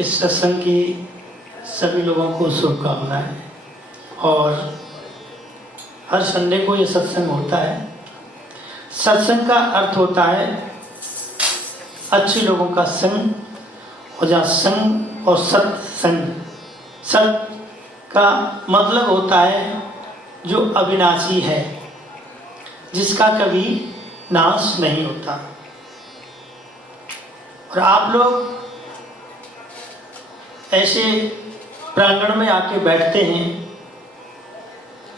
इस सत्संग की सभी लोगों को शुभकामनाएं। और हर संडे को ये सत्संग होता है। सत्संग का अर्थ होता है अच्छे लोगों का संग, और जहाँ संग और सत्संग, सत का मतलब होता है जो अविनाशी है, जिसका कभी नाश नहीं होता। और आप लोग ऐसे प्रांगण में आके बैठते हैं,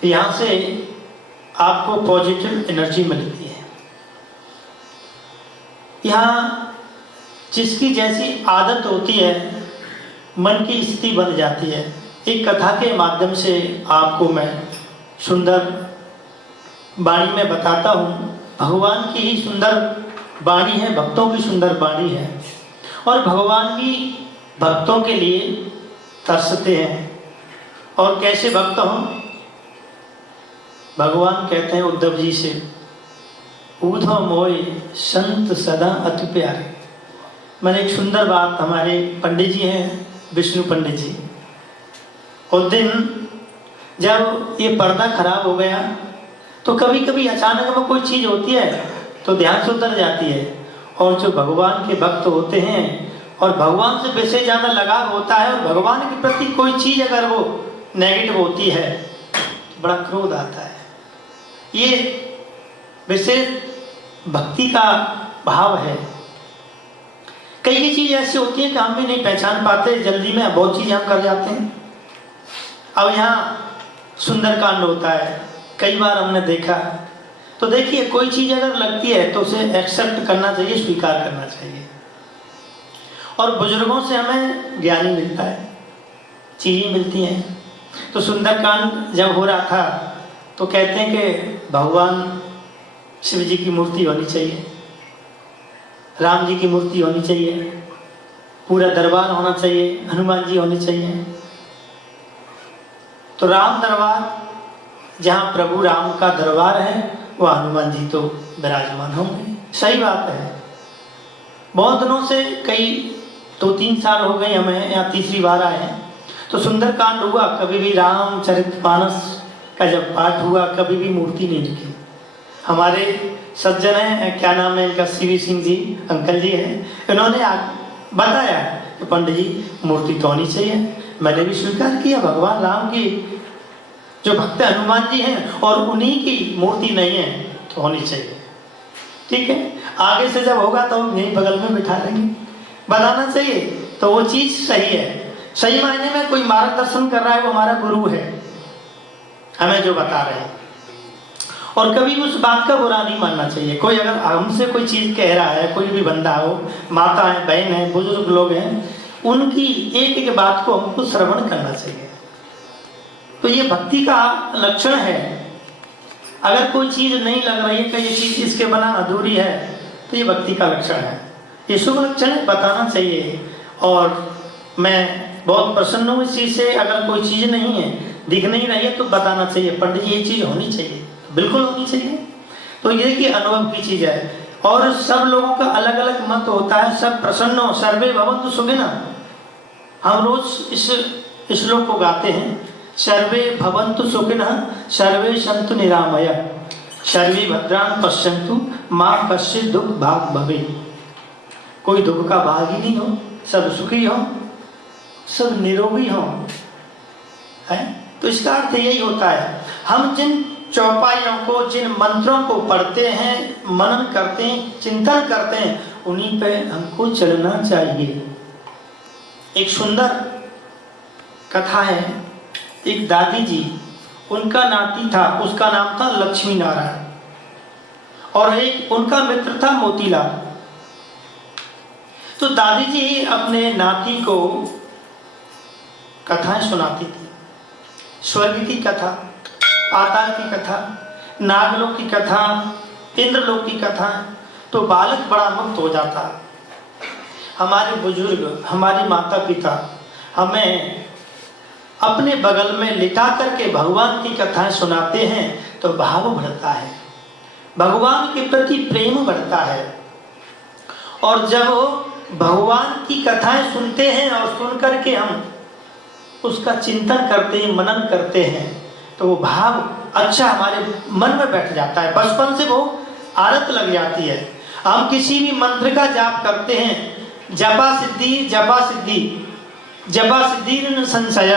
यहाँ से आपको पॉजिटिव एनर्जी मिलती है। यहाँ जिसकी जैसी आदत होती है, मन की स्थिति बन जाती है। एक कथा के माध्यम से आपको मैं सुंदर वाणी में बताता हूँ। भगवान की ही सुंदर वाणी है, भक्तों की सुंदर वाणी है, और भगवान भी भक्तों के लिए तरसते हैं। और कैसे भक्त हों? भगवान कहते हैं उद्धव जी से, ऊधव मोय संत सदा अति प्यारे। मैंने एक सुंदर बात, हमारे पंडित जी हैं विष्णु पंडित जी, उस दिन जब ये पर्दा खराब हो गया तो कभी कभी अचानक में कोई चीज़ होती है तो ध्यान से उतर जाती है। और जो भगवान के भक्त होते हैं और भगवान से वैसे ज़्यादा लगाव होता है, और भगवान के प्रति कोई चीज़ अगर वो नेगेटिव होती है तो बड़ा क्रोध आता है। ये विशेष भक्ति का भाव है। कई चीज़ ऐसी होती है कि हम भी नहीं पहचान पाते, जल्दी में बहुत चीज़ हम कर जाते हैं। अब यहाँ सुंदरकांड होता है, कई बार हमने देखा। तो देखिए, कोई चीज़ अगर लगती है तो उसे एक्सेप्ट करना चाहिए, स्वीकार करना चाहिए। और बुजुर्गों से हमें ज्ञान ही मिलता है, चीज़ें मिलती हैं। तो सुंदरकांड जब हो रहा था तो कहते हैं कि भगवान शिव जी की मूर्ति होनी चाहिए, राम जी की मूर्ति होनी चाहिए, पूरा दरबार होना चाहिए, हनुमान जी होने चाहिए। तो राम दरबार, जहाँ प्रभु राम का दरबार है, वह हनुमान जी तो विराजमान होंगे। सही बात है। बहुत दिनों से, कई 2-3 साल हो गए हमें, यहाँ तीसरी बार आए हैं। तो सुंदरकांड हुआ, कभी भी रामचरितमानस का जब पाठ हुआ, कभी भी मूर्ति नहीं दिखी। हमारे सज्जन हैं, क्या नाम है इनका, सीवी सिंह जी अंकल जी हैं, इन्होंने बताया कि पंडित जी मूर्ति तो होनी चाहिए। मैंने भी स्वीकार किया, भगवान राम की जो भक्त हनुमान जी हैं और उन्हीं की मूर्ति नहीं है तो होनी चाहिए। ठीक है, आगे से जब होगा तो हम यहीं बगल में बिठा लेंगे, बताना चाहिए। तो वो चीज़ सही है। सही मायने में कोई मार्गदर्शन कर रहा है, वो हमारा गुरु है, हमें जो बता रहे हैं। और कभी भी उस बात का बुरा नहीं मानना चाहिए। कोई अगर हमसे कोई चीज़ कह रहा है, कोई भी बंदा हो, माता है, बहन है, बुजुर्ग लोग हैं, उनकी एक एक बात को हमको श्रवण करना चाहिए। तो ये भक्ति का लक्षण है। अगर कोई चीज़ नहीं लग रही है कि ये चीज़ इसके बना अधूरी है, तो ये भक्ति का लक्षण है, ये शुभ लक्षण बताना चाहिए। और मैं बहुत प्रसन्न हूँ इस चीज़ से। अगर कोई चीज़ नहीं है, दिख नहीं रही है, तो बताना चाहिए, पंडित जी ये चीज़ होनी चाहिए, बिल्कुल होनी चाहिए। तो ये कि अनुभव की चीज़ है। और सब लोगों का अलग अलग मत होता है। सब प्रसन्न हो, सर्वे भवन्तु सुखिनः। हम रोज इस श्लोक को गाते हैं, सर्वे भवन्तु सुखिनः सर्वे सन्तु निरामया सर्वे भद्राणि पश्यन्तु मां कश्चित् दुःख भाग् भवेत्। कोई दुख का भाग ही नहीं हो, सब सुखी हो, सब निरोगी हो, है। तो इसका अर्थ यही होता है। हम जिन चौपाइयों को, जिन मंत्रों को पढ़ते हैं, मनन करते हैं, चिंतन करते हैं, उन्हीं पे हमको चलना चाहिए। एक सुंदर कथा है। एक दादी जी, उनका नाती था, उसका नाम था लक्ष्मी नारायण, और एक उनका मित्र था मोतीलाल। तो दादी जी अपने नाती को कथाएं सुनाती थी। स्वर्ग की कथा, पाताल की कथा, नागलोक की कथा, इंद्रलोक की कथा। तो बालक बड़ा मुक्त हो जाता। हमारे बुजुर्ग, हमारी माता पिता हमें अपने बगल में लिटा करके भगवान की कथाएं सुनाते हैं, तो भाव बढ़ता है, भगवान के प्रति प्रेम बढ़ता है। और जब भगवान की कथाएं सुनते हैं और सुन करके हम उसका चिंतन करते हैं, मनन करते हैं, तो वो भाव अच्छा हमारे मन में बैठ जाता है। बचपन से वो आदत लग जाती है। हम किसी भी मंत्र का जाप करते हैं, जपा सिद्धि जपा सिद्धि जपा सिद्धि संशय,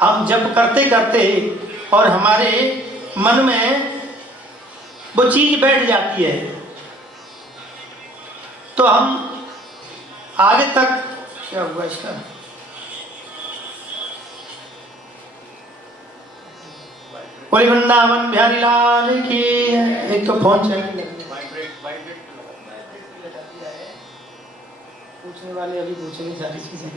हम जप करते करते और हमारे मन में वो चीज बैठ जाती है, तो हम आगे तक। क्या हुआ इसका? कोई वृंदावन बिहारी लाल की। एक तो फोन चल पूछने वाले अभी पूछेंगे सारी चीजें।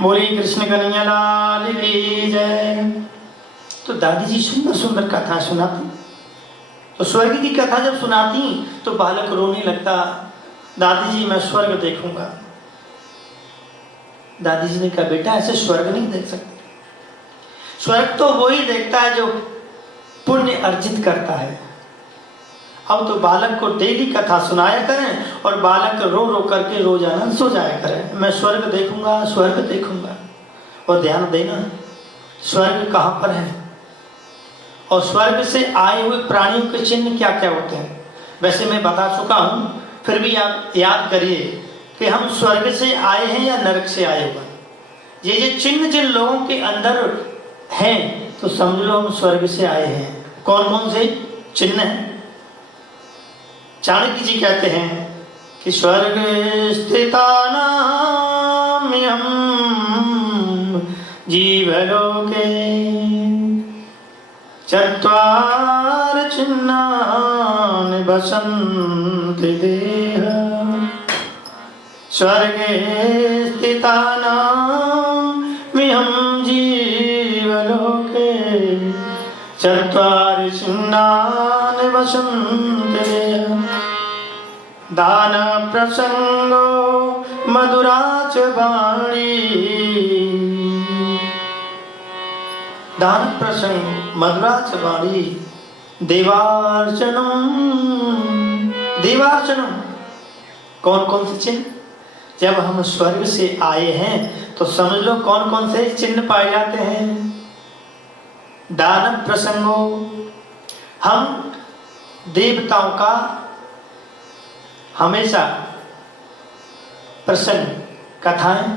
बोली कृष्ण कन्हैया लाल की जय। तो दादी जी सुंदर सुंदर कथा सुनाती, तो स्वर्ग की कथा जब सुनाती तो बालक रोने लगता, दादी जी मैं स्वर्ग देखूंगा। दादी जी ने कहा बेटा ऐसे स्वर्ग नहीं देख सकते, स्वर्ग तो वो ही देखता है जो पुण्य अर्जित करता है। अब तो बालक को डेली कथा सुनाया करें और बालक रो रो करके रोजाना सो जाया करें, मैं स्वर्ग देखूंगा स्वर्ग देखूंगा। और ध्यान देना स्वर्ग कहाँ पर है और स्वर्ग से आए हुए प्राणियों के चिन्ह क्या क्या होते हैं। वैसे मैं बता चुका हूं, फिर भी आप याद करिए कि हम स्वर्ग से आए हैं या नरक से आए हुए। ये चिन्ह जिन लोगों के अंदर हैं तो समझ लो हम स्वर्ग से आए हैं। कौन कौन से चिन्ह हैं? चाणक्य जी कहते हैं कि स्वर्ग स्थितानां जीवलोके चत्वार चिन्हानि वसन्ति देह। स्वर्गे स्थितानां जीवलोके चत्वार चिन्हानि वसन्ति देह। दान प्रसंगो मधुराच वाणी। दान प्रसंग मधुराच वाणी। देवार्चनम। देवार्चनम कौन कौन से चिन्ह? जब हम स्वर्ग से आए हैं तो समझ लो कौन कौन से चिन्ह पाए जाते हैं। दान प्रसंगो, हम देवताओं का हमेशा प्रसंग कथाएं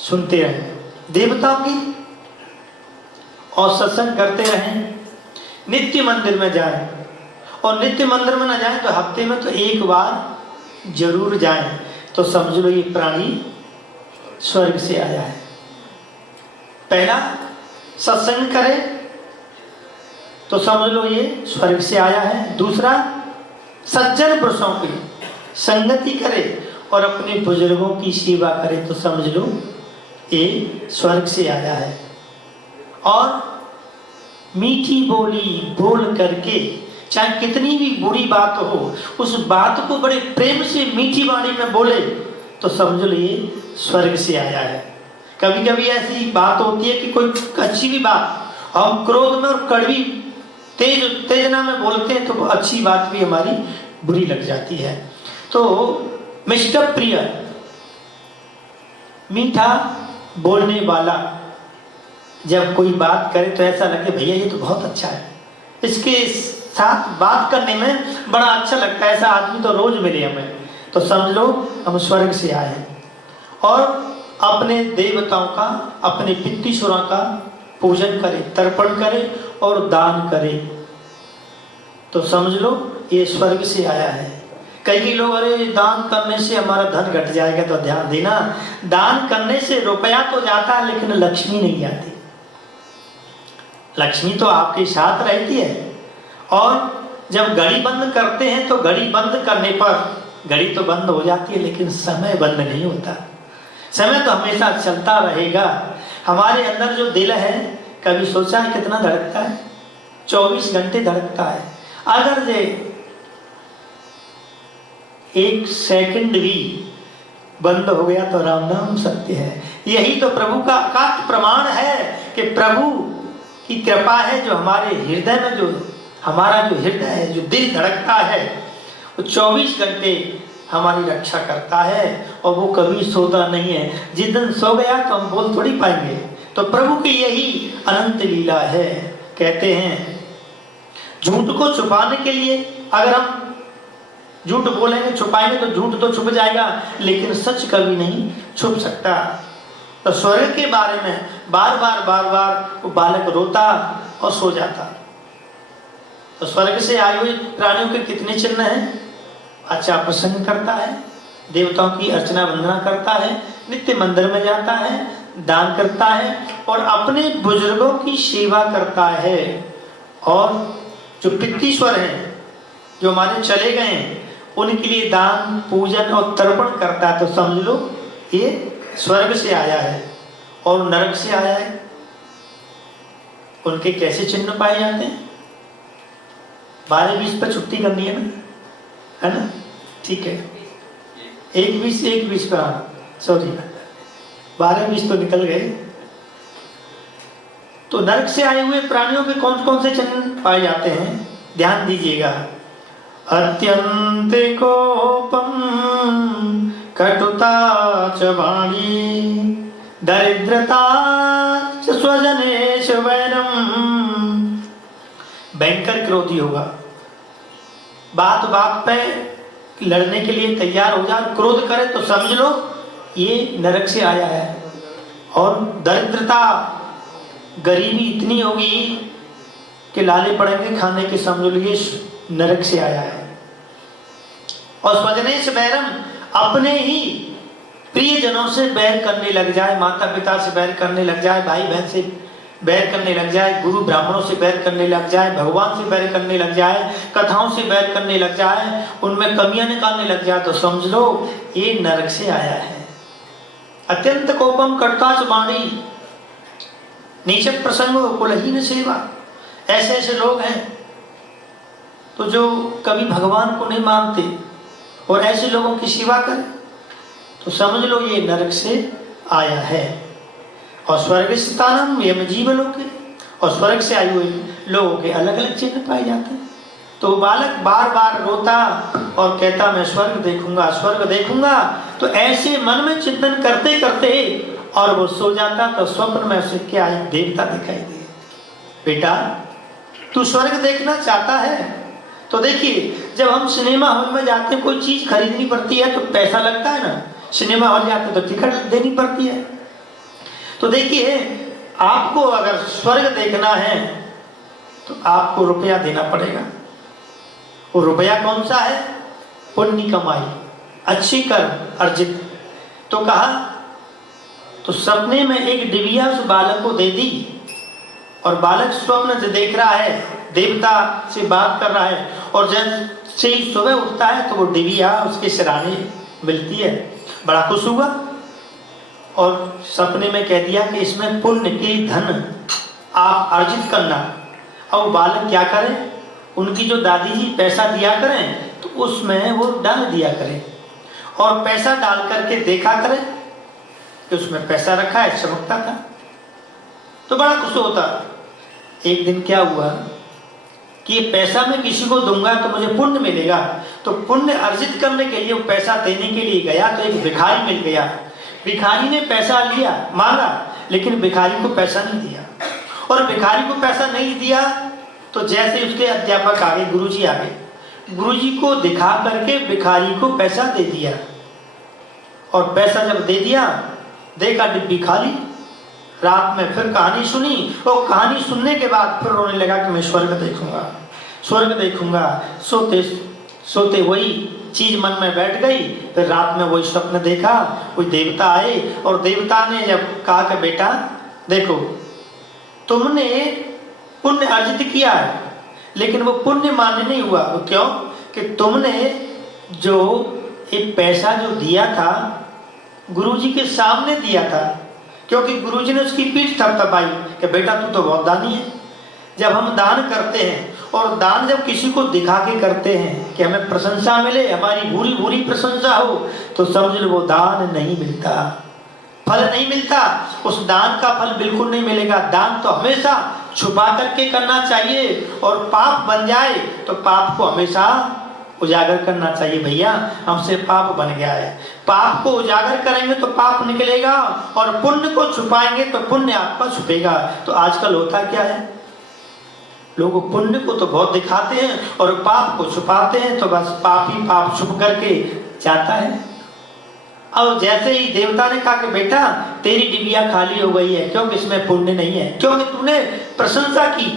सुनते रहें, देवताओं की, और सत्संग करते रहें। नित्य मंदिर में जाएं, और नित्य मंदिर में ना जाएं तो हफ्ते में तो एक बार जरूर जाएं, तो समझ लो ये प्राणी स्वर्ग से आया है। पहला सत्संग करे तो समझ लो ये स्वर्ग से आया है। दूसरा सज्जन पुरुषों की संगति करे और अपने बुजुर्गों की सेवा करे तो समझ लो ये स्वर्ग से आया है। और मीठी बोली बोल करके, चाहे कितनी भी बुरी बात हो, उस बात को बड़े प्रेम से मीठी वाणी में बोले तो समझ लो ये स्वर्ग से आया है। कभी कभी ऐसी बात होती है कि कोई अच्छी भी बात हम क्रोध में और कड़वी तेजना में बोलते हैं तो अच्छी बात भी हमारी बुरी लग जाती है। तो मिस्टर प्रिय, मीठा बोलने वाला, जब कोई बात करे तो ऐसा लगे भैया ये तो बहुत अच्छा है, इसके साथ बात करने में बड़ा अच्छा लगता है, ऐसा आदमी तो रोज मिले हमें, तो समझ लो हम स्वर्ग से आए हैं। और अपने देवताओं का, अपने पितृश्वरों का पूजन करे, तर्पण करे और दान करे तो समझ लो ये स्वर्ग से आया है। कई लोग अरे दान करने से हमारा धन घट जाएगा, तो ध्यान देना दान करने से रुपया तो जाता है लेकिन लक्ष्मी नहीं जाती। लक्ष्मी तो आपके साथ रहती है। और जब घड़ी बंद करते हैं तो घड़ी बंद करने पर घड़ी तो बंद हो जाती है लेकिन समय बंद नहीं होता, समय तो हमेशा चलता रहेगा। हमारे अंदर जो दिल है, कभी सोचा है कितना धड़कता है? 24 घंटे धड़कता है। अगर जे एक सेकंड भी बंद हो गया तो राम नाम सत्य है। यही तो प्रभु का अकाट प्रमाण है कि प्रभु की कृपा है, जो हमारे हृदय में, जो हमारा जो हृदय है, जो दिल धड़कता है, वो 24 घंटे हमारी रक्षा करता है और वो कभी सोता नहीं है। जिस दिन सो गया तो हम बोल थोड़ी पाएंगे। तो प्रभु की यही अनंत लीला है। कहते हैं झूठ को छुपाने के लिए अगर हम झूठ बोलेंगे, छुपाएंगे तो झूठ तो छुप जाएगा, लेकिन सच कभी नहीं छुप सकता। तो स्वर्ग के बारे में बार बार वो बालक रोता और सो जाता। तो स्वर्ग से आए हुए प्राणियों के कितने चिन्ह हैं? अच्छा प्रसंग करता है, देवताओं की अर्चना वंदना करता है, नित्य मंदिर में जाता है, दान करता है और अपने बुजुर्गों की सेवा करता है। और जो पितृश्वर हैं, जो हमारे चले गए हैं, उनके लिए दान पूजन और तर्पण करता है। तो समझ लो ये स्वर्ग से आया है और नरक से आया है। उनके कैसे चिन्ह पाए जाते हैं? 12-20 पर छुट्टी करनी है ना, है ना? ठीक है, 1-20 पर, सॉरी 12-20 तो निकल गए। तो नरक से आए हुए प्राणियों के कौन कौन से चिन्ह पाए जाते हैं? ध्यान दीजिएगा। अत्यंत कोपम कटुता च वाणी दरिद्रता च स्वजनेश वैरम। भयंकर क्रोधी होगा, बात बात पे लड़ने के लिए तैयार हो जाए, क्रोध करे तो समझ लो ये नरक से आया है। और दरिद्रता, गरीबी इतनी होगी कि लाले पड़ेंगे खाने के, समझ लो ये नरक से आया है। और स्वजनेश बैरम, अपने ही प्रियजनों से बैर करने लग जाए, माता पिता से बैर करने लग जाए, भाई बहन से बैर करने लग जाए, गुरु ब्राह्मणों से बैर करने लग जाए, भगवान से बैर करने लग जाए, कथाओं से बैर करने लग जाए, उनमें कमियां निकालने लग जाए, तो समझ लो ये नरक से आया है। अत्यंत कोपम कटुता वाणी नीच प्रसंग कुलहीन सेवा। ऐसे ऐसे लोग हैं तो जो कभी भगवान को नहीं मानते और ऐसे लोगों की सेवा करें, तो समझ लो ये नरक से आया है। और स्वर्ग स्थानम यम जीवलोक, और स्वर्ग से आए हुए लोगों के अलग अलग चिन्ह पाए जाते हैं। तो बालक बार बार रोता और कहता मैं स्वर्ग देखूंगा, स्वर्ग देखूंगा। तो ऐसे मन में चिंतन करते करते और वो सो जाता, तो स्वप्न में उसे क्या एक देवता दिखाई दिए। बेटा तू स्वर्ग देखना चाहता है? तो देखिए जब हम सिनेमा हॉल में जाते हैं, कोई चीज खरीदनी पड़ती है तो पैसा लगता है ना, सिनेमा हॉल जाते तो टिकट देनी पड़ती है। तो देखिए आपको अगर स्वर्ग देखना है तो आपको रुपया देना पड़ेगा। वो रुपया कौन सा है? पुण्य कमाई, अच्छी कर्म अर्जित। तो कहा, तो सपने में एक डिबिया उस बालक को दे दी और बालक स्वप्न से देख रहा है, देवता से बात कर रहा है, और जब से ही सुबह उठता है तो वो डिबिया उसके सिराने मिलती है। बड़ा खुश हुआ और सपने में कह दिया कि इसमें पुण्य के धन आप अर्जित करना। और बालक क्या करे, उनकी जो दादी जी पैसा दिया करें तो उसमें वो डाल दिया करें और पैसा डाल करके देखा करें कि उसमें पैसा रखा है, चमकता था। तो बड़ा खुश होता। एक दिन क्या हुआ कि ये पैसा मैं किसी को दूंगा तो मुझे पुण्य मिलेगा। तो पुण्य अर्जित करने के लिए, वो पैसा देने के लिए गया तो एक भिखारी मिल गया। भिखारी ने पैसा लिया, मांगा, लेकिन भिखारी को पैसा नहीं दिया। और भिखारी को पैसा नहीं दिया तो जैसे उसके अध्यापक आ गए, गुरुजी आ गए, गुरुजी को दिखा करके भिखारी को पैसा दे दिया। और पैसा जब दे दिया, देखा डिब्बी खाली। रात में फिर कहानी सुनी और कहानी सुनने के बाद फिर रोने लगा कि मैं स्वर्ग देखूंगा, स्वर्ग देखूंगा। सोते सोते वही चीज मन में बैठ गई। फिर रात में वही स्वप्न देखा, कोई देवता आए और देवता ने जब कहा कि बेटा देखो तुमने पुण्य अर्जित किया है, लेकिन वो पुण्य मान्य नहीं हुआ। वो क्यों? कि तुमने जो एक पैसा जो दिया था गुरुजी के सामने दिया था, क्योंकि गुरुजी ने उसकी पीठ थपथपाई कि बेटा तू तो बहुत दानी है। जब हम दान करते हैं और दान जब किसी को दिखा के करते हैं कि हमें प्रशंसा मिले, हमारी बुरी बुरी प्रशंसा हो, तो समझ लो वो दान नहीं मिलता, फल नहीं मिलता। उस दान का फल बिल्कुल नहीं मिलेगा। दान तो हमेशा छुपा करके करना चाहिए, और पाप बन जाए तो पाप को हमेशा उजागर करना चाहिए। भैया हमसे पाप बन गया है, पाप को उजागर करेंगे तो पाप निकलेगा, और पुण्य को छुपाएंगे तो पुण्य आपका छुपेगा। तो आजकल होता क्या है, लोग पुण्य को तो बहुत दिखाते हैं और पाप को छुपाते हैं, तो बस पाप ही पाप छुप करके जाता है। अब जैसे ही देवता ने कहा कि बेटा तेरी डिबिया खाली हो गई है, क्योंकि इसमें पुण्य नहीं है, क्योंकि तूने प्रशंसा की,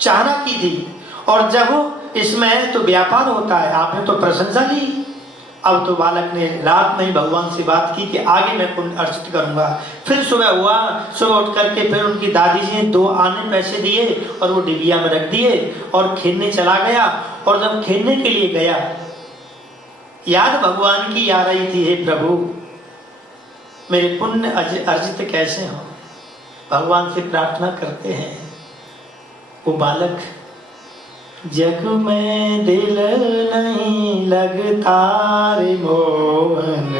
चाहना की थी, और जब इसमें तो व्यापार होता है, आपने तो प्रशंसा की। अब तो बालक ने रात में ही भगवान से बात की कि आगे मैं पुण्य अर्जित करूंगा। फिर सुबह हुआ, सुबह उठ करके फिर उनकी दादी जी ने 2 आने पैसे दिए और वो डिबिया में रख दिए और खेलने चला गया। और जब खेलने के लिए गया, याद भगवान की आ रही थी, हे प्रभु मेरे पुण्य अर्जित कैसे हो। भगवान से प्रार्थना करते हैं वो बालक, जग में दिल नहीं लगता रे मोहन,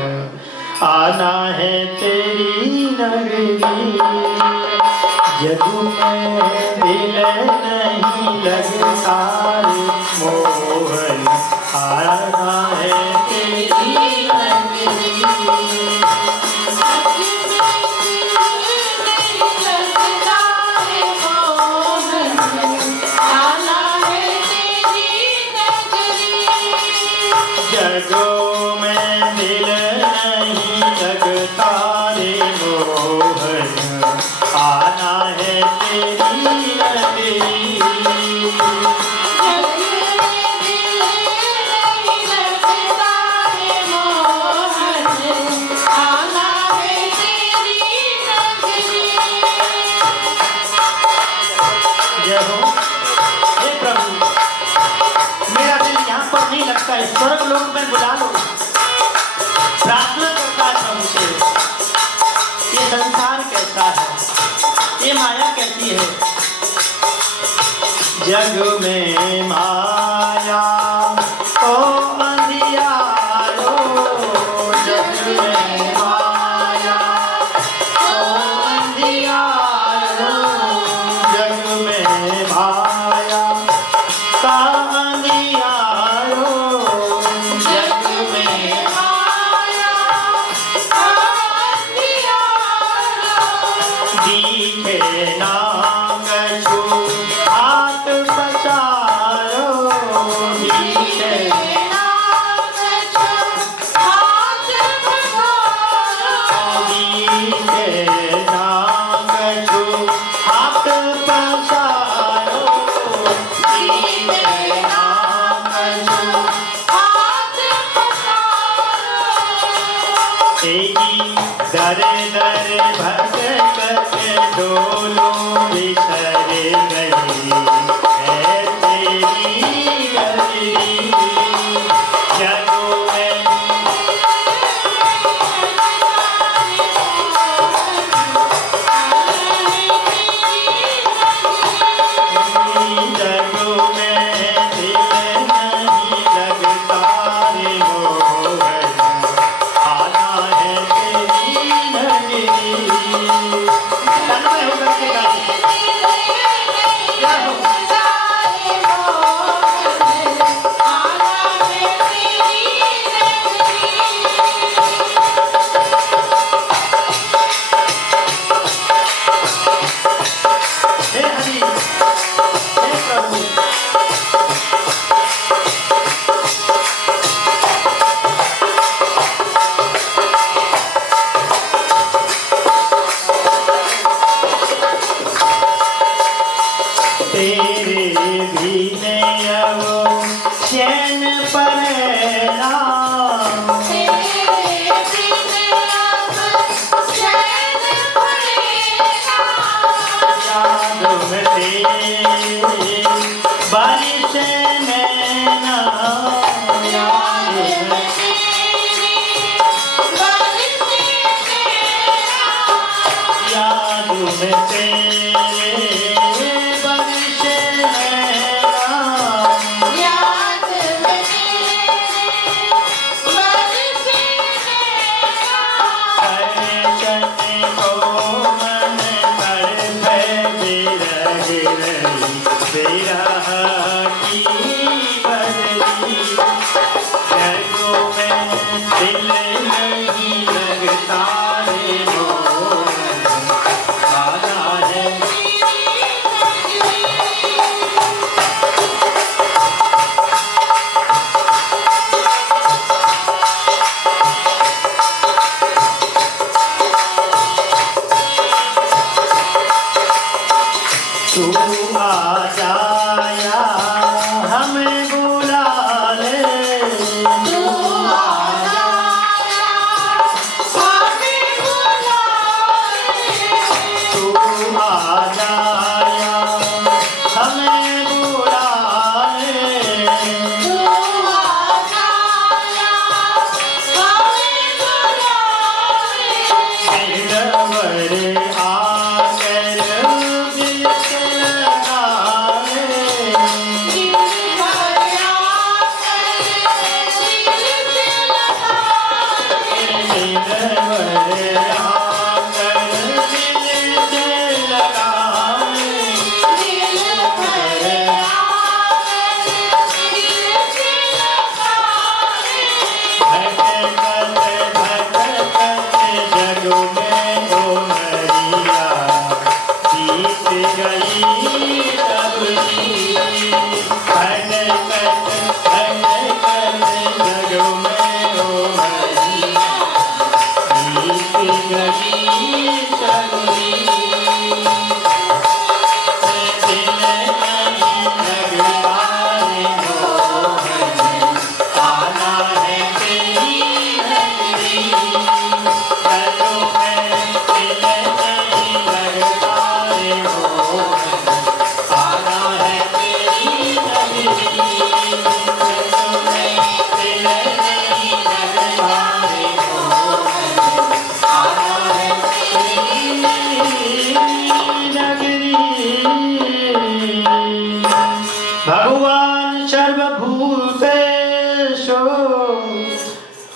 आना है तेरी नगरी। जग में दिल नहीं लगता रे मोहन, आना है तेरी नगरी। जगों में दिल नहीं लगता रे मोहन, आना है तेरी नगरी। स्वर्ग लोक में बुला लो, प्रार्थना करता है प्रभु से, ये संसार कैसा है, ये माया कैसी है। जग में माया ओ अंधियारो, जग में माया ओ अंधियारो, जग में माया का अंधियारो, दरे दरे भटक डोलो बिसर गई है तेरी गली। जगों में जगों में दिल नहीं लगता रे मोहन, आना है तेरी नगरी।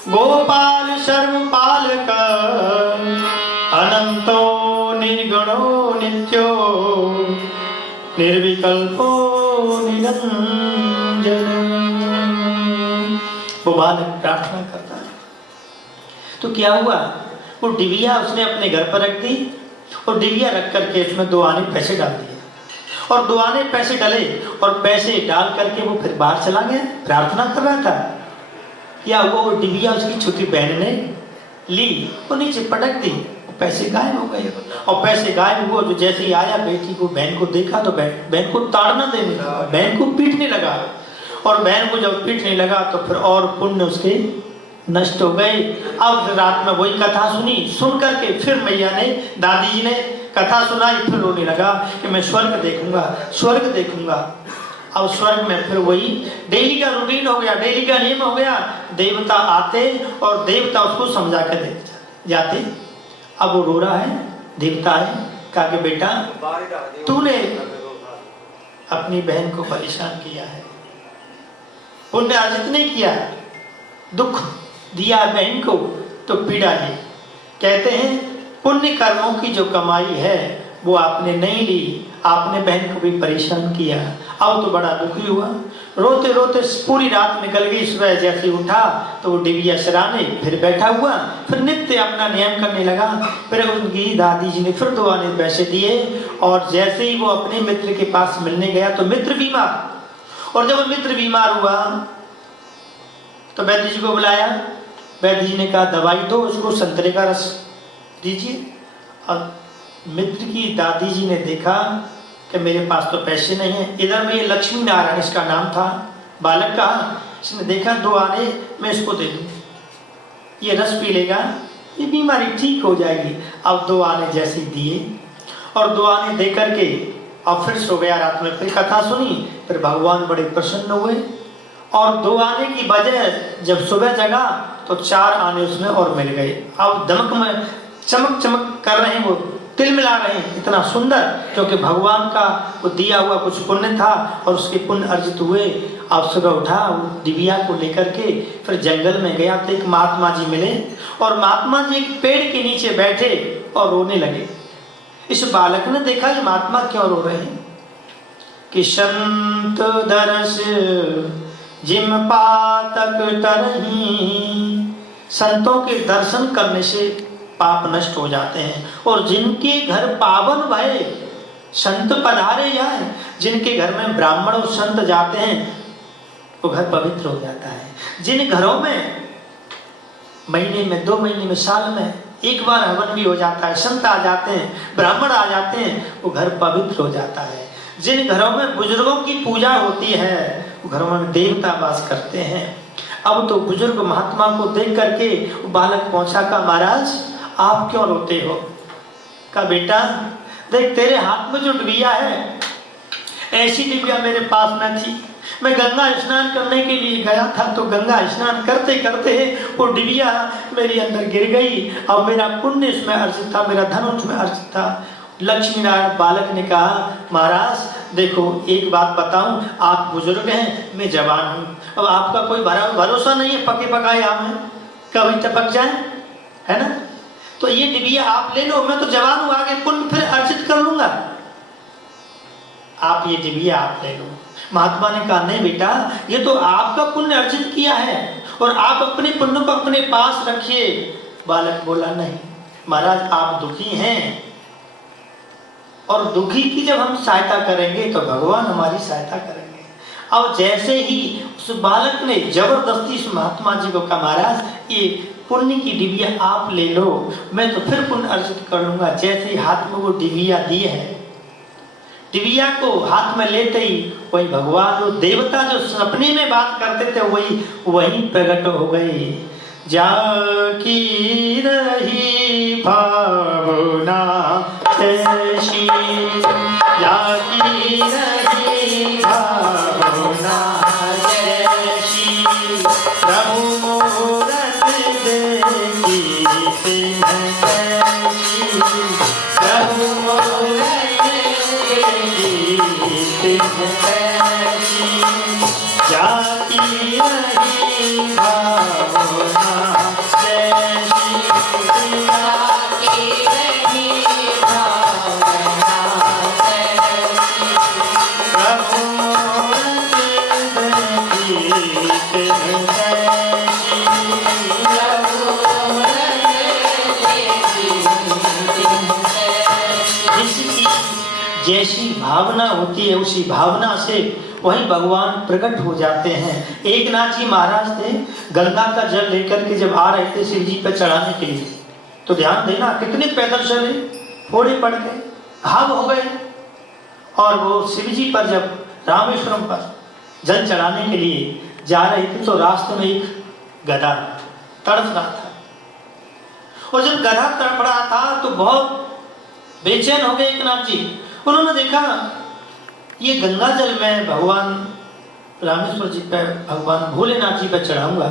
गोपाल सर्व पालक अनंतो निर्गुणो नित्यो निर्विकल्पो निरंजन। वो बालक प्रार्थना करता है। तो क्या हुआ, वो डिबिया उसने अपने घर पर रख दी और डिबिया रख करके उसमें 2 आने पैसे डाल दिए और 2 आने पैसे डाले और पैसे डाल करके वो फिर बाहर चला गया, प्रार्थना कर रहा था। क्या हुआ, वो डिबिया उसकी छोटी बहन ने ली, वो नीचे पटक दी, पैसे गायब हो गए। और पैसे गायब हुआ तो जैसे ही आया बेटी को बहन को देखा तो बहन को ताड़ना देने लगा, बहन को पीटने लगा। और बहन को जब पीटने लगा तो फिर और पुण्य उसके नष्ट हो गए। अब रात में वही कथा सुनी, सुन करके फिर मैया ने, दादी जी ने कथा सुनाई, फिर रोने लगा कि मैं स्वर्ग देखूंगा, स्वर्ग देखूंगा। अब स्वर्ग में फिर वही डेली का रूटीन हो गया, डेली का नियम हो गया। देवता आते और देवता उसको समझा कर दे जाते। अब वो रो रहा है, देवता है, कहा कि बेटा तूने अपनी बहन को परेशान किया है, पुण्य अर्जित नहीं किया, दुख दिया बहन को तो पीड़ा ली। कहते हैं पुण्य कर्मों की जो कमाई है वो आपने नहीं ली, आपने बहन को भी परेशान किया। अब तो बड़ा दुखी हुआ, रोते रोते पूरी रात निकल गई। सुबह जैसे उठा तो वो डिबिया सराने फिर बैठा हुआ, फिर नित्य अपना नियम करने लगा। फिर उनकी दादी जी ने फिर 2 आने पैसे दिए और जैसे ही वो अपने मित्र के पास मिलने गया तो मित्र बीमार। और जब मित्र बीमार हुआ तो वैद्य जी को बुलाया। वैद्य जी ने कहा दवाई दो, उसको संतरे का रस दीजिए। और मित्र की दादी जी ने देखा कि मेरे पास तो पैसे नहीं है। इधर में ये लक्ष्मी नारायण इसका नाम था, बालक का। इसने देखा 2 आने मैं इसको दे दूं, ये रस पी लेगा, ये बीमारी ठीक हो जाएगी। अब 2 आने जैसे दिए और 2 आने दे करके अब फिर सो गया। रात में फिर कथा सुनी, फिर भगवान बड़े प्रसन्न हुए। और 2 आने की बजाय जब सुबह जगा तो 4 आने उसमें और मिल गए। अब दमक में चमक चमक कर रहे हैं, वो तिल मिला रहे हैं, इतना सुंदर, क्योंकि भगवान का वो दिया हुआ कुछ पुण्य था और उसके पुण्य अर्जित हुए। अब सुबह उठा, वो डिबिया को लेकर के फिर जंगल में गया तो एक महात्मा जी मिले और महात्मा जी एक पेड़ के नीचे बैठे और रोने लगे। इस बालक ने देखा ये महात्मा क्यों रो रहे हैं कि संत दरस जिम पातक तरही, संतों के दर्शन करने से पाप नष्ट हो जाते हैं। और जिनके घर पावन भय संत पधारे जाए, जिनके घर में ब्राह्मण और संत जाते हैं वो घर पवित्र हो जाता है। जिन घरों में महीने में, 2 महीने में, साल में एक बार हवन भी हो जाता है, संत आ जाते हैं, ब्राह्मण आ जाते हैं, वो घर पवित्र हो जाता है। जिन घरों में बुजुर्गों की पूजा होती है वो घरों में देवता वास करते हैं। अब तो बुजुर्ग महात्मा को देख करके वो बालक पहुंचा, का महाराज आप क्यों रोते हो? का बेटा देख तेरे हाथ में जो डिबिया है, ऐसी डिबिया मेरे पास न थी। मैं गंगा स्नान करने के लिए गया था तो गंगा स्नान करते करते वो डिबिया मेरे अंदर गिर गई। अब मेरा पुण्य इसमें अर्जित था, मेरा धन उसमें अर्जित था। लक्ष्मी नारायण बालक ने कहा महाराज देखो एक बात बताऊं, आप बुजुर्ग हैं, मैं जवान हूं। अब आपका कोई भरोसा नहीं है, पके पकाए आम है, कभी टपक जाए, है ना? तो ये डिबिया आप ले लो, मैं तो जवान हूं, आगे पुण्य फिर अर्जित कर लूंगा। आप ये डिबिया आप ले लो। महात्मा ने कहा नहीं बेटा, ये तो आपका पुण्य अर्जित किया है और आप अपने पुण्य को अपने पास रखिए। बालक बोला नहीं महाराज, आप दुखी हैं और दुखी की जब हम सहायता करेंगे तो भगवान हमारी सहायता करेंगे। अब जैसे ही उस बालक ने जबरदस्ती उस महात्मा जी को कहा महाराज ये पुण्य की डिबिया आप ले लो, मैं तो फिर पुण्य अर्जित कर लूंगा। जैसे ही हाथ में वो डिबिया दी है, डिबिया को हाथ में लेते ही वही भगवान, वो देवता जो सपने में बात करते थे वही प्रकट हो गए। जाकी रही भावना ऐसी, जाकी रही भावना ऐसी, प्रभु मूरत देखी सिंह कैसी, प्रभु मूरत देखी सिंह कैसी, जाकी रही भावना जैसी भावना होती है उसी भावना से वही भगवान प्रकट हो जाते हैं। एक नाथ जी महाराज थे, गंगा का जल लेकर के जब आ रहे थे शिव जी पर चढ़ाने के लिए, तो ध्यान देना कितने पैदल चले, फोड़े पड़ गए, घाव हो गए, और वो शिव जी पर जब रामेश्वरम पर जल चढ़ाने के लिए जा रहे थे तो रास्ते में एक गधा तड़प रहा था, और जब गधा तड़प रहा था तो बहुत बेचैन हो गए एक नाथ जी। उन्होंने देखा ये गंगा जल में भगवान रामेश्वर जी पे, भगवान भोलेनाथ जी पे चढ़ाऊंगा,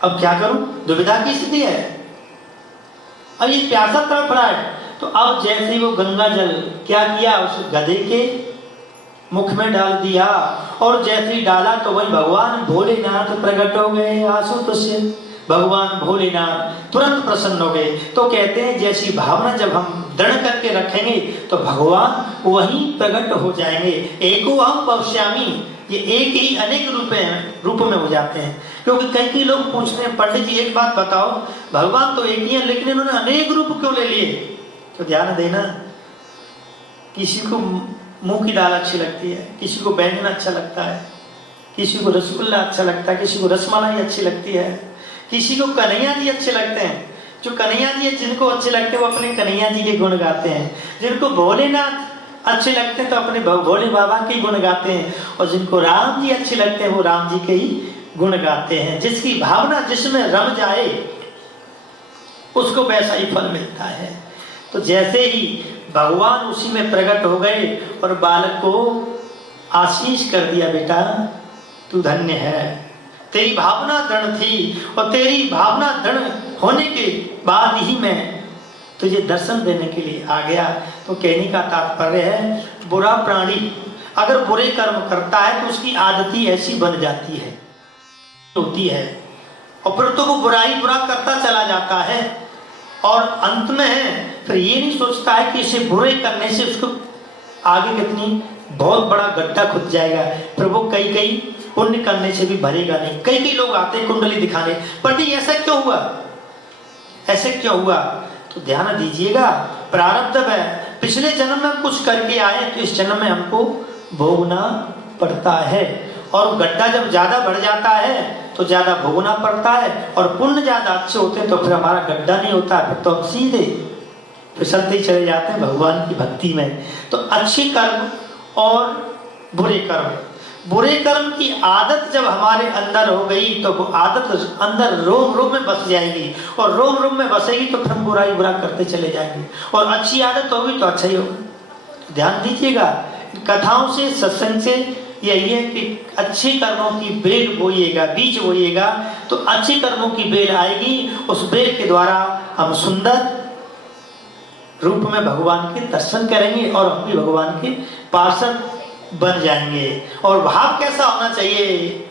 अब क्या करूं, दुविधा की स्थिति है, अब ये प्यासा तड़प रहा है। तो अब जैसे ही वो गंगा जल क्या किया, उस गधे के मुख में डाल दिया, और जैसे ही डाला तो वही भगवान भोलेनाथ प्रकट हो गए। आशुतोष भगवान भोलेनाथ तुरंत प्रसन्न हो गए। तो कहते हैं जैसी भावना जब हम दृढ़ करके रखेंगे तो भगवान वहीं प्रकट हो जाएंगे। एको हम पश्यामी, ये एक ही अनेक रूप में हो जाते हैं। क्योंकि कई लोग पूछते हैं पंडित जी एक बात बताओ, भगवान तो एक ही है लेकिन इन्होंने अनेक रूप क्यों ले लिए? तो ध्यान देना, किसी को मुंह की दाल अच्छी लगती है, किसी को बैंगन अच्छा लगता है, किसी को रसगुल्ला अच्छा लगता है, किसी को रसमलाई अच्छी लगती है, किसी को कन्हैया जी अच्छे लगते हैं। जो कन्हैया जी जिनको अच्छे लगते हैं वो अपने कन्हैया जी के गुण गाते हैं, जिनको भोलेनाथ अच्छे लगते हैं तो अपने भोले बाबा के गुण गाते हैं, और जिनको राम जी अच्छे लगते हैं वो राम जी के ही गुण गाते हैं। जिसकी भावना जिसमें रम जाए उसको वैसा ही फल मिलता है। तो जैसे ही भगवान उसी में प्रकट हो गए और बालक को आशीष कर दिया, बेटा तू धन्य है, तेरी भावना दृढ़ थी, और तेरी भावना दृढ़ होने के बाद ही मैं तुझे दर्शन देने के लिए आ गया। तो कहने का तात्पर्य है, बुरा प्राणी अगर बुरे कर्म करता है तो उसकी आदत ही ऐसी बन जाती है, होती है, और फिर तो वो बुराई बुरा करता चला जाता है, और अंत में है फिर ये नहीं सोचता है कि इसे बुरे करने से उसको आगे कितनी बहुत बड़ा गड्ढा खुद जाएगा, फिर वो कई पुण्य करने से भी भरेगा नहीं। कई लोग आते हैं कुंडली दिखाने, पर नहीं ऐसा क्यों हुआ, ऐसे क्यों हुआ? तो ध्यान दीजिएगा, प्रारब्ध है, पिछले जन्म में कुछ करके आए तो इस जन्म में हमको भोगना पड़ता है, और गड्ढा जब ज्यादा बढ़ जाता है तो ज्यादा भोगना पड़ता है, और पुण्य ज्यादा अच्छे होते हैं तो फिर हमारा गड्ढा नहीं होता, फिर तो हम सीधे फिसलते ही चले जाते हैं भगवान की भक्ति में। तो अच्छे कर्म और बुरे कर्म की आदत जब हमारे अंदर हो गई तो वो आदत अंदर रोम रोम में बस जाएगी, और रोम रोम में बसेगी तो फिर हम बुराई बुरा करते चले जाएंगे, और अच्छी आदत होगी तो अच्छा ही होगा। ध्यान दीजिएगा, कथाओं से सत्संग से यही है कि अच्छे कर्मों की बेल बोइएगा, बीज बोइएगा, तो अच्छे कर्मों की बेल आएगी, उस बेल के द्वारा हम सुंदर रूप में भगवान के दर्शन करेंगे और हम भी भगवान के पार्षद बन जाएंगे। और भाव कैसा होना चाहिए?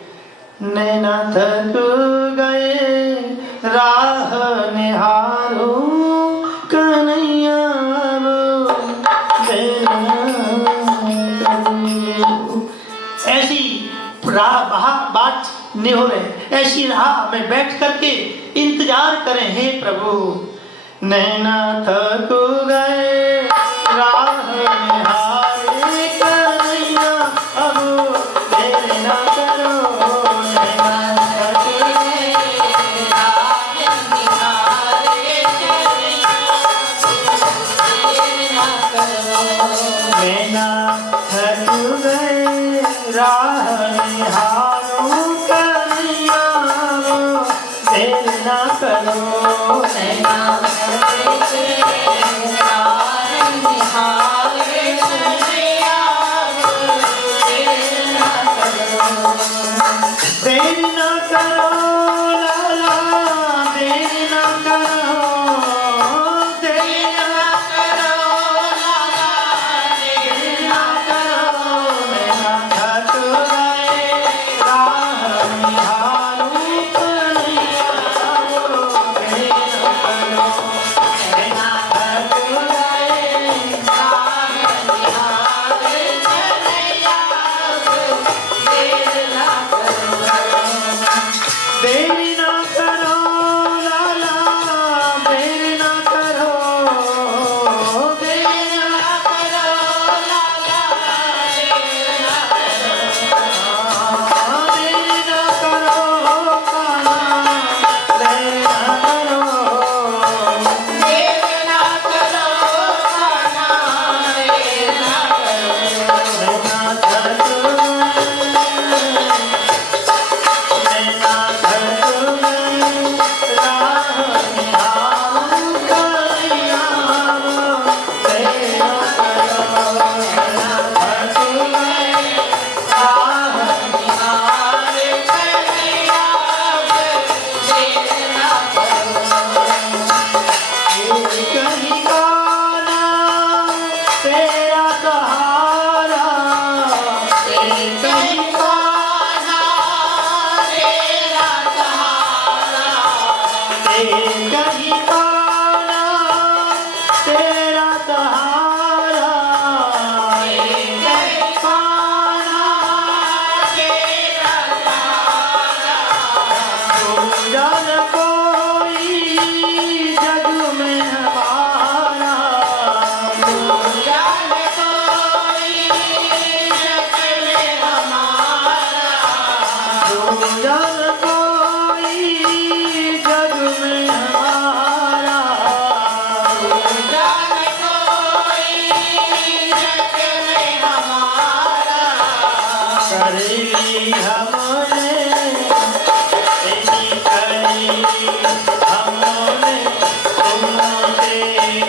नैना थक गए राह निहारो कन्हैया ऐसी राह बाट निहोरे, ऐसी राह में बैठ करके इंतजार करें, हे प्रभु नैना थक गए राह निहारे कन्हैया अब देर न करो, नैना थक गए राह निहारे कन्हैया नैना थक गए राह निहारो कन्हैया देर न करो, नैना देर न करो लाला, देर न करो, देर न करो लाला, देर न करो, नैना थक गए राह निहारो कन्हैया एक ही तारा तेरा सहारा, एक ही तारा तेरा सहारा, दूजा न कोई जग में हमारा, दूजा न कोई जग में हमारा, दूजा न कोई जग में हमारा, दूजा न कोई जग में हमारा, कर ली हमने ऐसी करी हमने तुमसे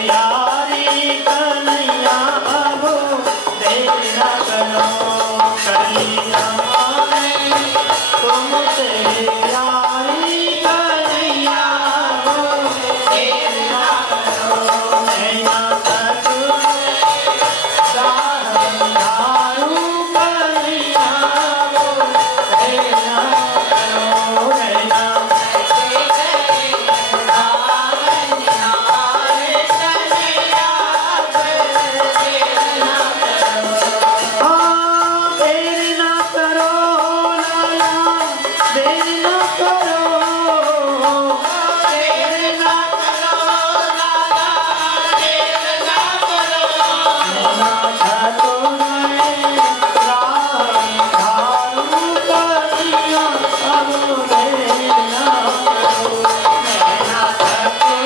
यारी कन्हैया, अब देर न करो, कर ली हमने तुमसे यारी कन्हैया, अब देर न करो, नैना तक दारू कन्हैया, अब देर न करो, नैना देर न करो लाला, देर न करो, देर न करो लाला, देर न करो, नैना ठाकुर दारू कन्हैया, अब देर न करो, नैना ठाकुर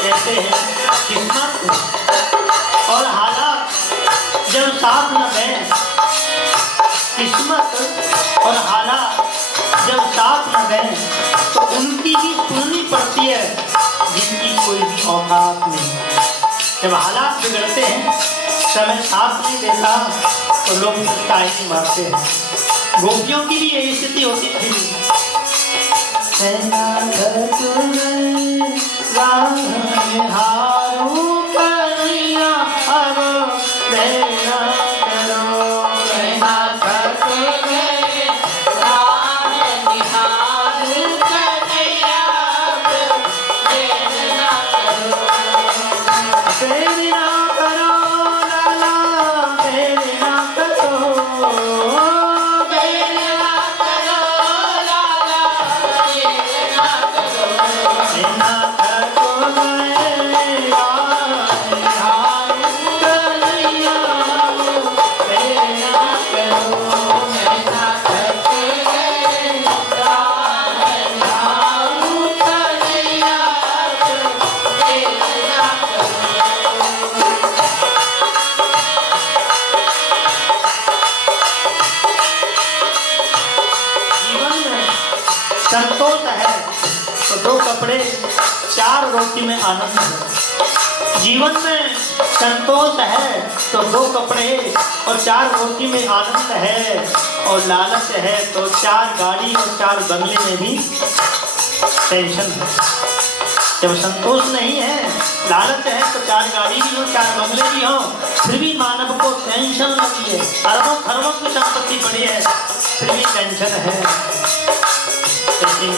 कहते हैं किस्मत और हालात जब साथ न दें, किस्मत और हालात जब साथ न दें तो उनकी भी सुननी पड़ती है जिनकी कोई भी औकात नहीं। जब हालात बिगड़ते हैं, समय साथ नहीं देता तो लोग टाइम मारते हैं। गोपियों की भी यही स्थिति होती थी। हारू कन्हैया, अब देर न करो, नैना देर न करो लाला, देर न करो, देर न करो लाला, देर न करो, नैना ठाकुर हारू कन्हैया, देर न करो, नैना ठाकुर हारू कन्हैया, देर न जीवन में संतोष है तो 2 कपड़े 4 रोटी में आनंद है। जीवन में संतोष है तो 2 कपड़े और 4 रोटी में आनंद है, और लालच है तो 4 गाड़ी और 4 बंगले में भी टेंशन है। जब संतोष नहीं है, लालच है तो 4 गाड़ी भी हो, 4 बंगले भी हो, फिर भी मानव को टेंशन लगी है। अरबों खरबों की संपत्ति पड़ी है, फिर भी टेंशन है। लेकिन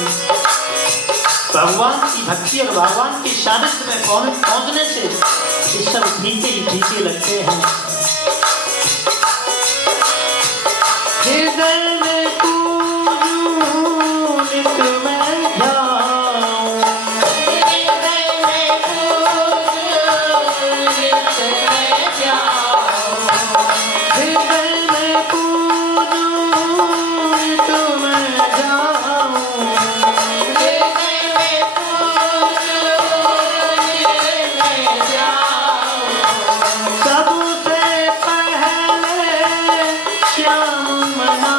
भगवान की भक्ति और भगवान की सानिध्य में पहुंचने से ये सब फीके ही फीके लगते हैं। हृदय में पूजूं नित मैं ध्याऊं, हृदय में पूजूं नित मैं ध्याऊं, हृदय में पूजूं नित मैं ध्याऊं, हृदय में पूजूं नित मैं ध्याऊं, सबसे पहले श्याम मना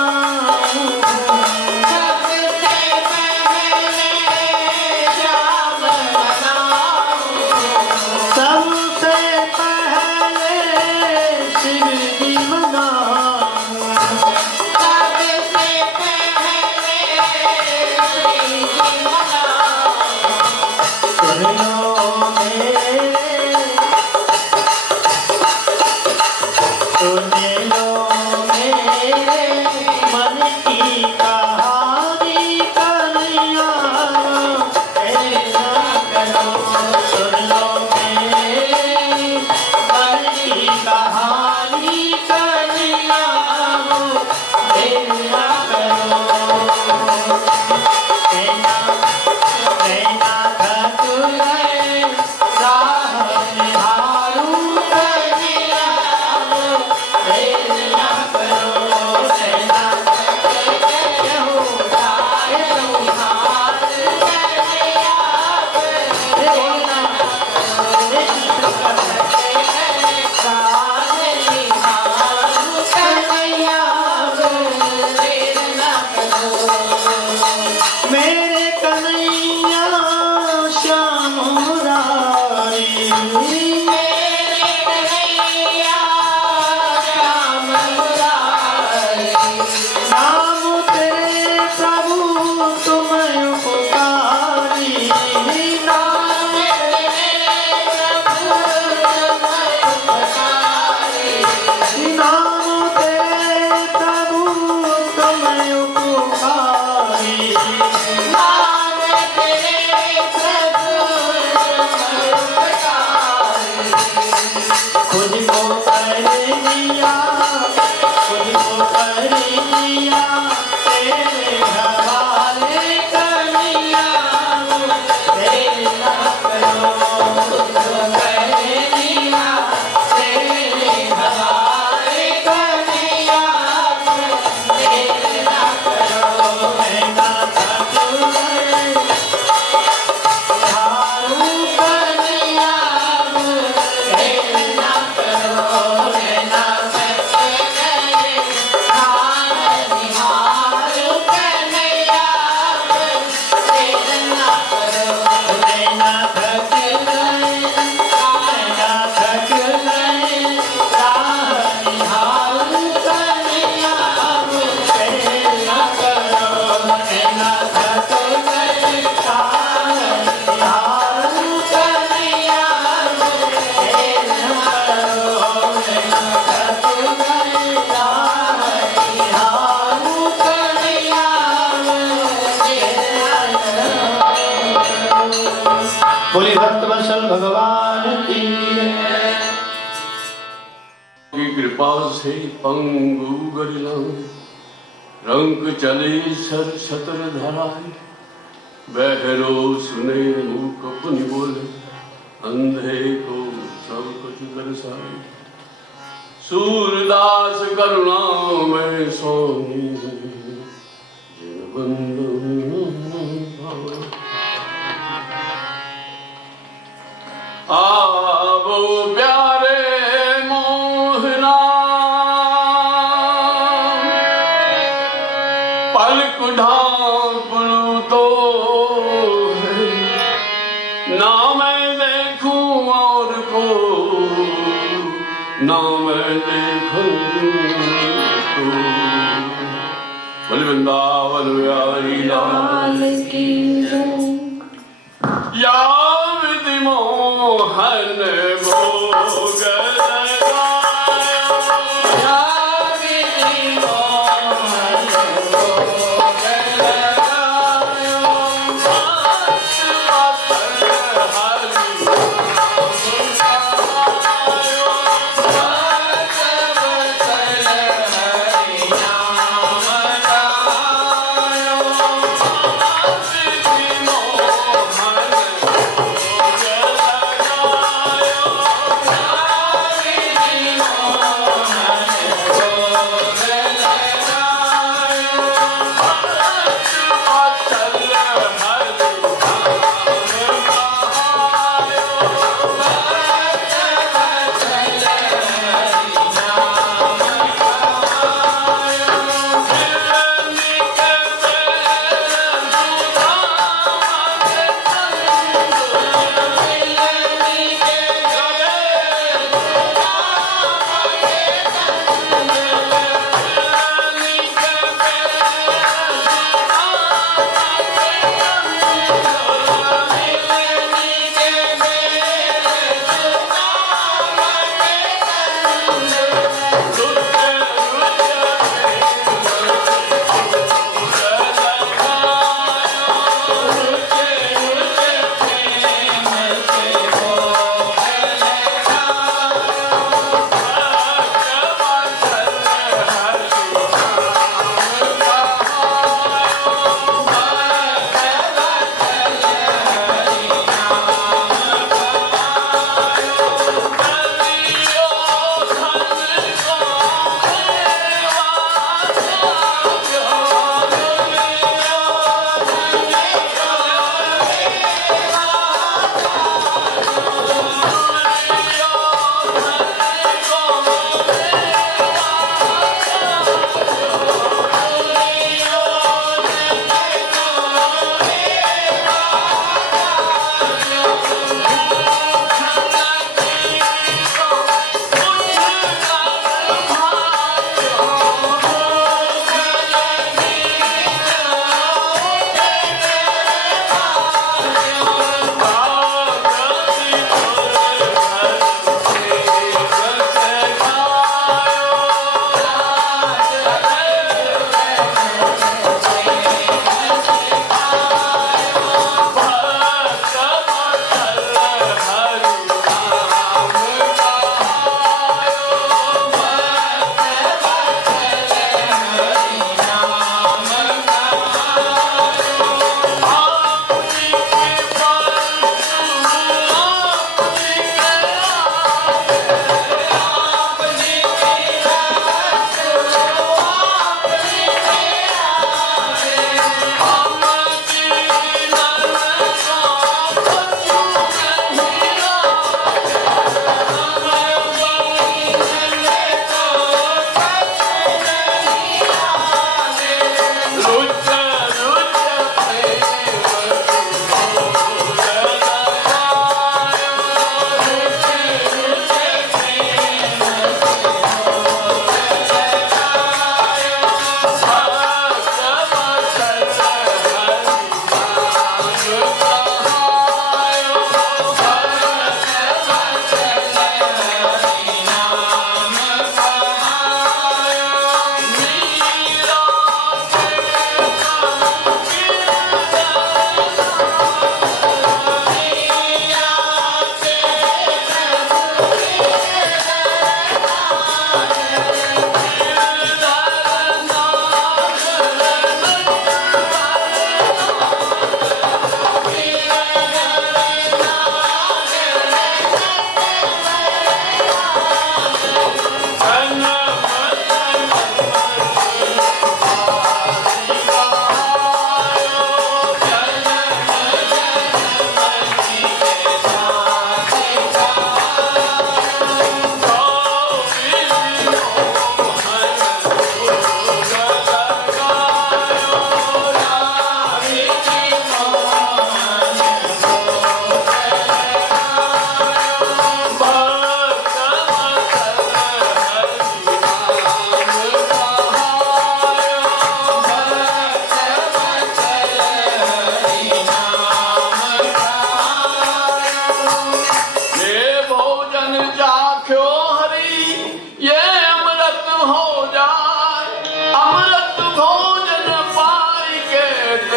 बोले भक्त वत्सल भगवान की कृपा से पंगु गरिलं रंग चले सर छतर धराए बहरो सुने मूक पुनि बोले अंधे को सब कुछ दर्शाए सूरदास करुणा में सोनी जिन बंधु आवो प्यारे मोहना पलक ढांपू तो है ना मैं देखूं और को ना मैं देखूं तो बोल वृंदावन बिहारी लाल की या विधि मोहन भोग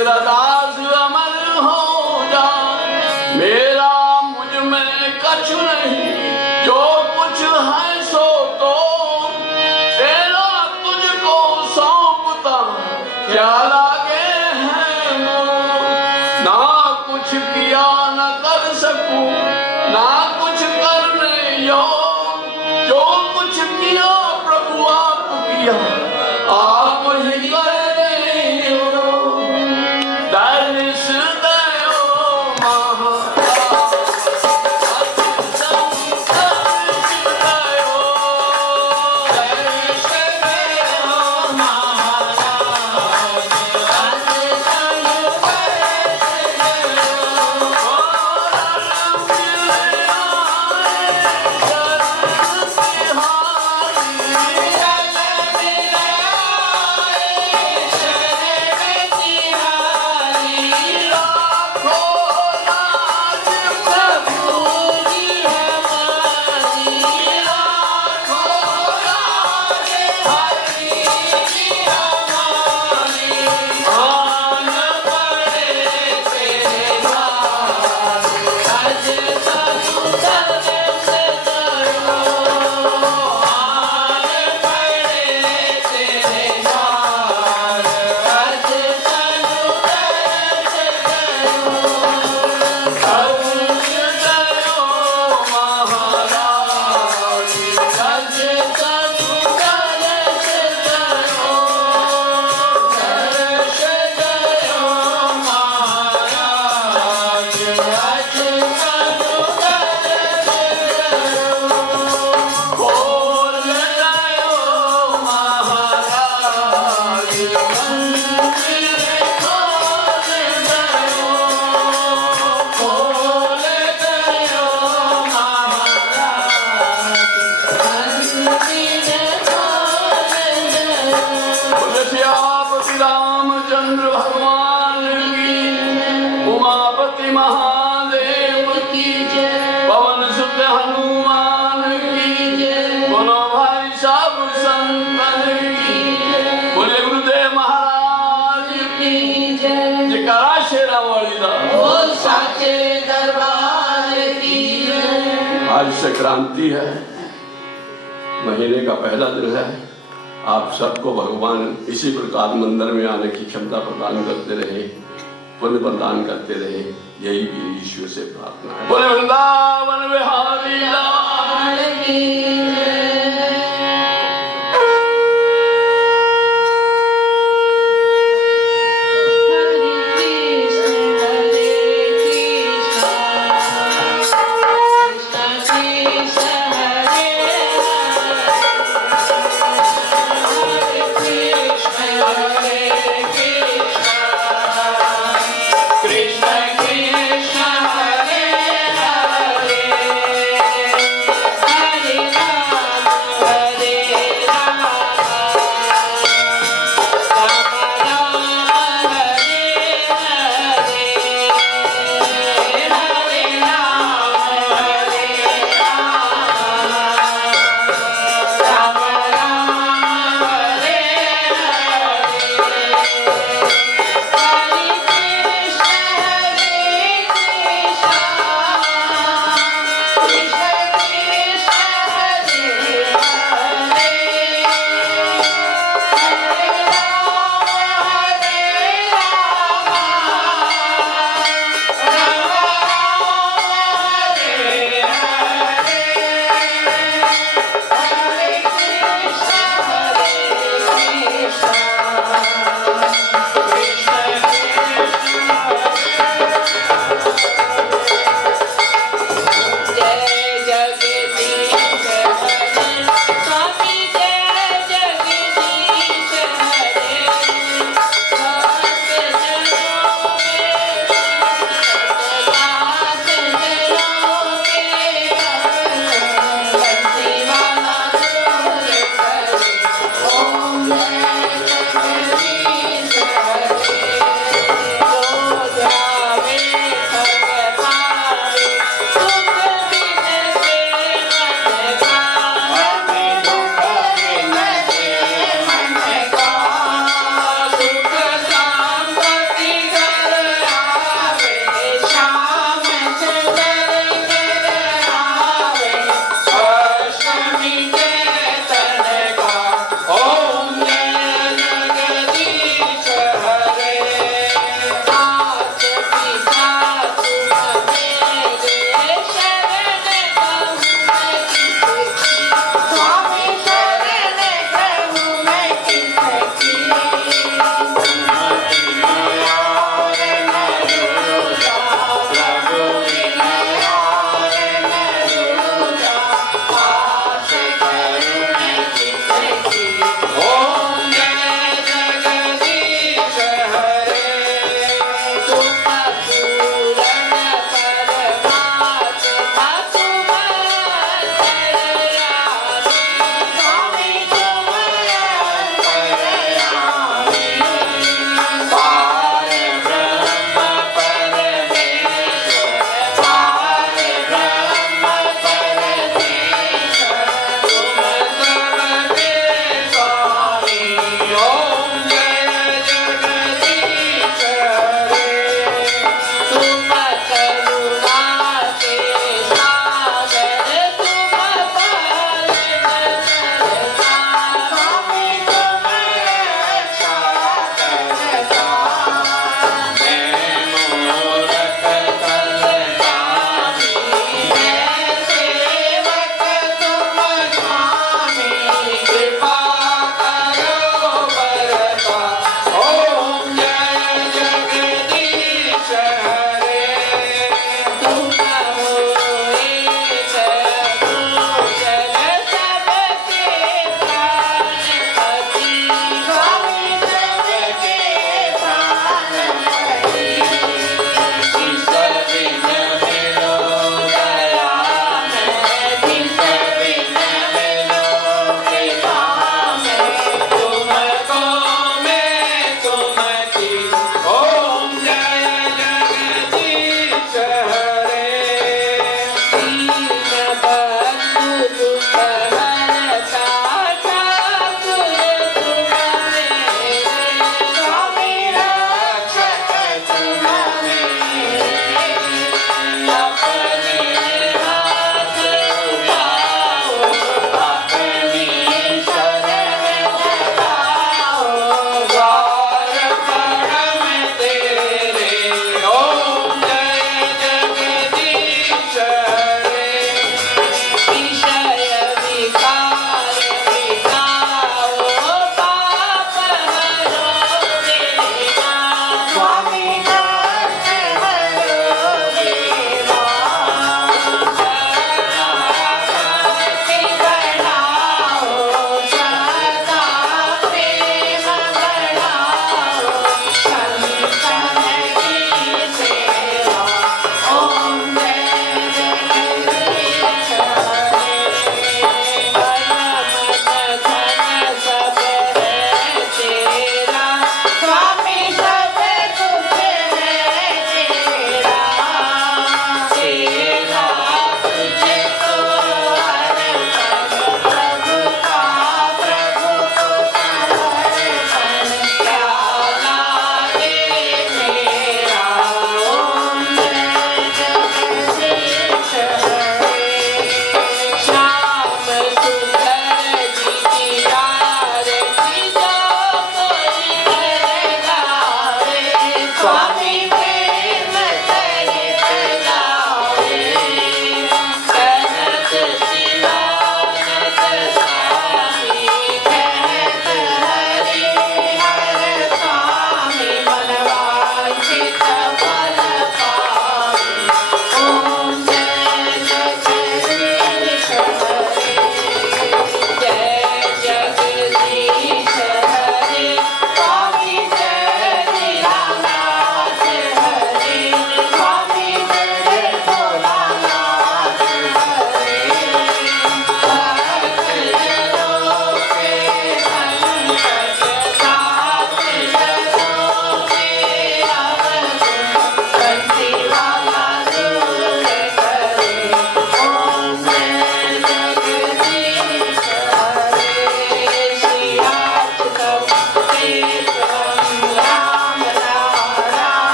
तेरा दास अमर हो जा, मेरा मुझ में कछ नहीं, जो कुछ है सो तो तेरा तुझको सौंपता, क्या लागे है मोह। ना कुछ किया न कर सकूं, ना कुछ करने योग, जो कुछ किया प्रभु आप किया, आप ही करने हो। दर्श दयो महाराज, दर्श दयो, दर्श दयो महाराज, श्यामपति रामचंद्र भगवान की, उमापति महादेव की जय, पवन सुत हनुमान की जय, बोलो भाई सब संतन की जय, बोले गुरुदेव महाराज की जय। जयकारा शेरा वाली दा, बोल साचे दरबार की जय। आज संक्रांति है, महीने का पहला दिन है। आप सबको भगवान इसी प्रकार मंदिर में आने की क्षमता प्रदान करते रहे, पुण्य प्रदान करते रहे, यही भी ईश्वर से प्रार्थना है। बोले वृंदावन बिहारी लाल की Hare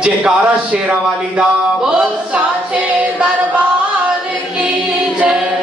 जयकारा शेरा वाली दा बोल साचे दरबार की जय।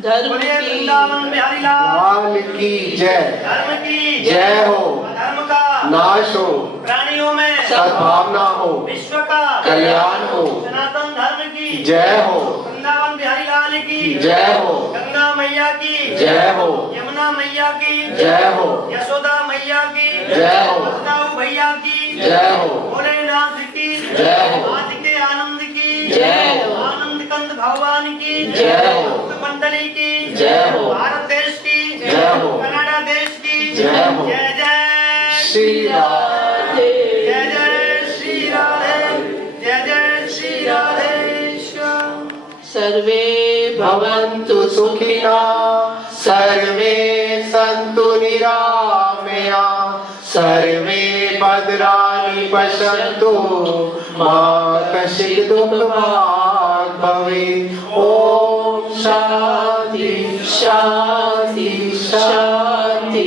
धर्म बोलिए की वृंदावन बिहारी लाल लाल की जय। धर्म की जय हो। धर्म का नाश हो, प्राणियों में सद्भावना हो, विश्व का कल्याण हो। सनातन धर्म की जय हो। वृंदावन बिहारी लाल की जय हो। गंगा मैया की जय हो। यमुना मैया की जय हो। यशोदा मैया की जय हो। बलदाऊ भैया की जय हो। भोलेनाथ की जय हो। आज के आनंद की जय हो। आनंद कंद भगवान की जय हो। भक्त मंडली की जय हो। भारत देश की जय हो। कनाडा देश की जय हो। जय जय श्री राधे। जय जय श्री राधे जय जय श्री राधे श्याम। सर्वे भवन्तु सुखिना सर्वे सन्तु निरामया सर्वे भद्राणि पश्यन्तु मा कश्चित् दुःखभाग् भवेत्। ॐ शान्ति शान्ति शान्ति।